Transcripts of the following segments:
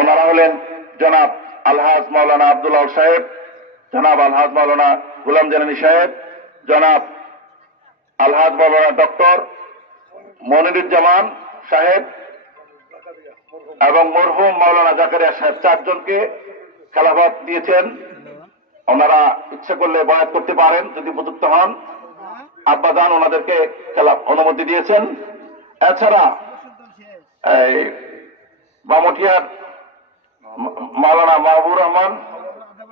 ওনারা হলেন জনাব আলহাজ মাওলানা আব্দুল আল সাহেব, জনাব আলহাজ মাওলানা গোলাম জানানী সাহেব, জনাব আলহাজ মাওলানা ডক্টর মনিরুজ্জামান সাহেব এবং মরহুম মাওলানা জাকারিয়া সাহেব, চারজনকে খেলাফত দিয়েছেন। ওনারা ইচ্ছে করলে বয়াত করতে পারেন যদি উপযুক্ত হন। আব্বাজান ওনাদেরকে অনুমতি দিয়েছেন। এছাড়া এই বামুটিয়ার মাওলানা মাহবুর রহমান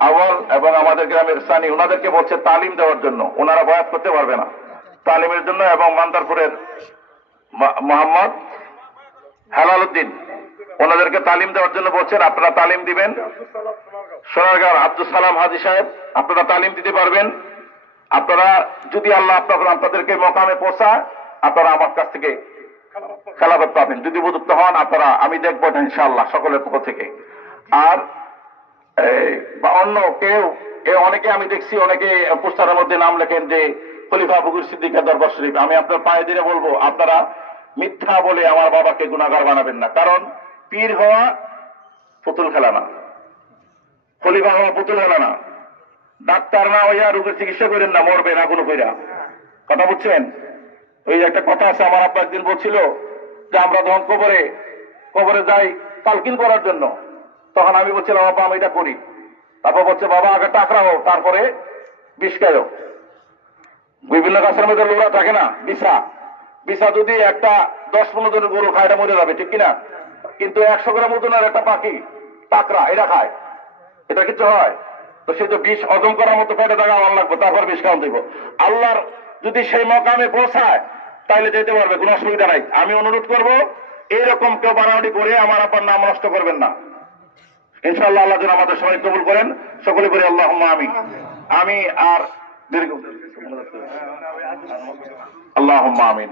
আওয়াল এবং আমাদের গ্রামের সানি ওনাদেরকে বলছে তালিম দেওয়ার জন্য, ওনারা বয়াত করতে পারবে না, তালিমের জন্য। এবং মান্দারপুরের মোহাম্মদ হেলাল উদ্দিন ওনাদেরকে তালিম দেওয়ার জন্য বলছেন, আপনারা তালিম দিবেন। সোনারগাঁও আব্দুল সালাম হাজি সাহেব আপনারা তালিম দিতে পারবেন। আপনারা যদি আল্লাহ আপনাদেরকে মকামে পৌঁছায়, আপনারা আমার কাছ থেকে খেলাফত পাবেন যদি উপযুক্ত হন। আপনারা আমি দেখবো না ইনশাআল্লাহ সকলের পক্ষ থেকে। আর অন্য কেউ অনেকে আমি দেখছি, অনেকে পোস্টারের মধ্যে নাম লেখেন যে খলিফা আবু বকর সিদ্দিকের দরবার শরীফ। আমি আপনার পায়ে দিয়ে বলবো, আপনারা মিথ্যা বলে আমার বাবাকে গুনাহগার বানাবেন না। কারণ পীর হওয়া পুতুল খেলা না, খলিফা হওয়া পুতুল খেলা না। ডাক্তার না হইয়া রোগের চিকিৎসা করেন না, মরবে না কোনো কইরা। কথা বুঝছেন? ওই একটা কথা আছে, আমার আব্বা একদিন বলছিল যে আমরা যখন কবরে যাই তালকিন করার জন্য, তখন আমি বলছিলাম বাবা আমি এটা করি। তারপর বলছে বাবা আগে টাকরা হোক তারপরে বিষ খাও। বিভিন্ন গাছের মধ্যে লোড়া থাকে না, বিছা যদি একটা 10-15 জনের গরু খায় এটা মরে যাবে, ঠিক কিনা? কিন্তু 100 গ্রাম ওজনের একটা পাখি টাকরা এটা খায়, এটা কিছু হয়? তো সে তো বিষ হজম করার মতো পেটে টাকা আমার লাগবে, তারপর বিষ খাওয়ান দিব। আল্লাহর যদি সেই মকামে পৌঁছায় তাইলে যেতে পারবে, কোনো অসুবিধা নাই। আমি অনুরোধ করব এইরকম কেউ বাড়াবাড়ি করে আমার আপনার নাম নষ্ট করবেন না। ইনশাআল্লাহ আল্লাহ যেন আমাদের সবাই কবুল করেন, সকলে করে আল্লাহুম্মা আমিন। আমি আর দীর্ঘ আল্লাহুম্মা আমিন।